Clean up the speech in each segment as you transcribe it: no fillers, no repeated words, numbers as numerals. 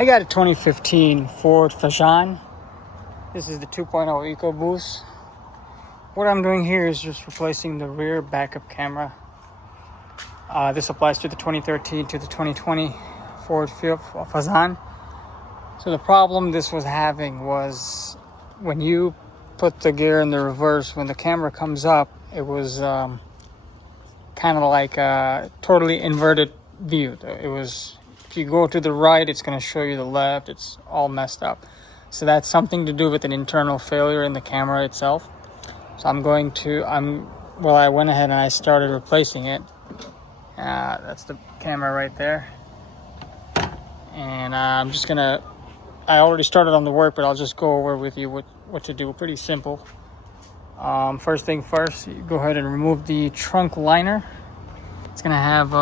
I got a 2015 Ford Fajan. This is the 2.0 EcoBoost. What I'm doing here is just replacing the rear backup camera. This applies to the 2013 to the 2020 Ford Fajan. So the problem this was having was when you put the gear in the reverse, when the camera comes up, it was kind of like a totally inverted view. It was, if you go to the right, it's going to show you the left. It's all messed up. So that's something to do with an internal failure in the camera itself. So I went ahead and I started replacing it. That's the camera right there. And I already started on the work, but I'll just go over with you what to do. Pretty simple. First thing first, you go ahead and remove the trunk liner. It's gonna have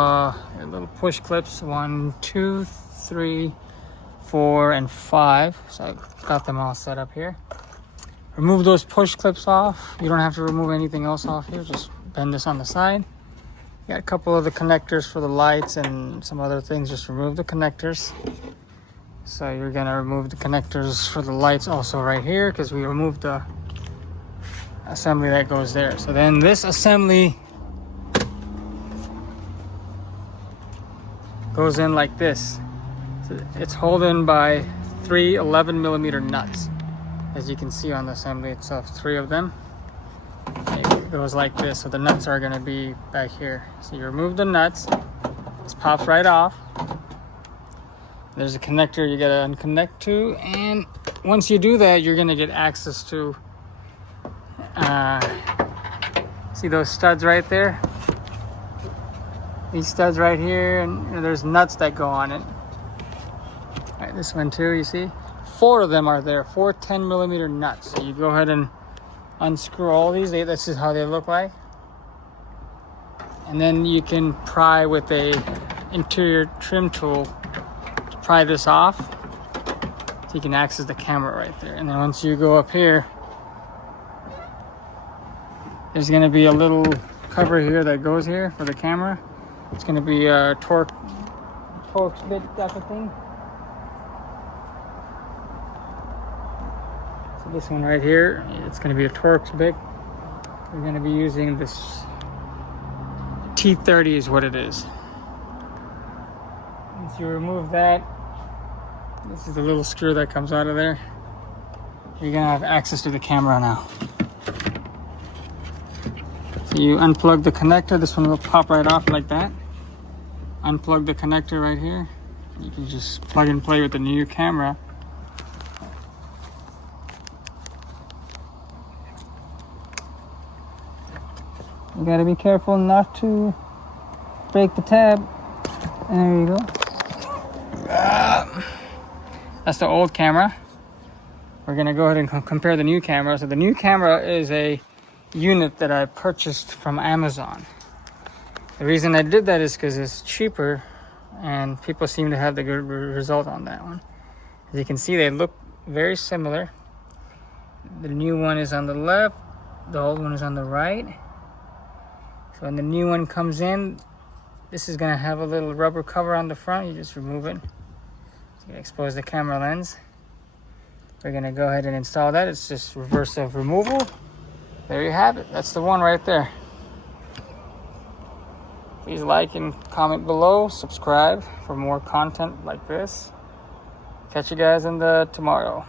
little push clips, 1, 2, 3, 4, and 5. So I got them all set up here. Remove those push clips off. You don't have to remove anything else off here. Just bend this on the side. You got a couple of the connectors for the lights and some other things. Just remove the connectors. So you're gonna remove the connectors for the lights also right here, because we removed the assembly that goes there. So then this assembly goes in like this. So it's holding by 3 11mm nuts, as you can see on the assembly itself. 3 of them. It goes like this. So the nuts are going to be back here. So you remove the nuts. This pops right off. There's a connector you got to unconnect to, and once you do that, you're going to get access to see those studs right there? These studs right here, and there's nuts that go on it. All right, this one too, you see? 4 of them are there, 4 10mm nuts. So you go ahead and unscrew all these. This is how they look like. And then you can pry with a interior trim tool to pry this off, so you can access the camera right there. And then once you go up here, there's going to be a little cover here that goes here for the camera. It's going to be a Torx bit type of thing. So this one right here, it's going to be a Torx bit. We're going to be using this T30 is what it is. Once you remove that, this is the little screw that comes out of there. You're going to have access to the camera now. So you unplug the connector. This one will pop right off like that. Unplug the connector right here. You can just plug and play with the new camera. You gotta be careful not to break the tab. There you go. That's the old camera. We're gonna go ahead and compare the new camera. So the new camera is a unit that I purchased from Amazon. The reason I did that is because it's cheaper, and people seem to have the good result on that one. As you can see, they look very similar. The new one is on the left, the old one is on the right. So when the new one comes in, this is going to have a little rubber cover on the front. You just remove it. So you expose the camera lens. We're going to go ahead and install that. It's just reverse of removal. There you have it. That's the one right there. Please like and comment below. Subscribe for more content like this. Catch you guys in the tomorrow.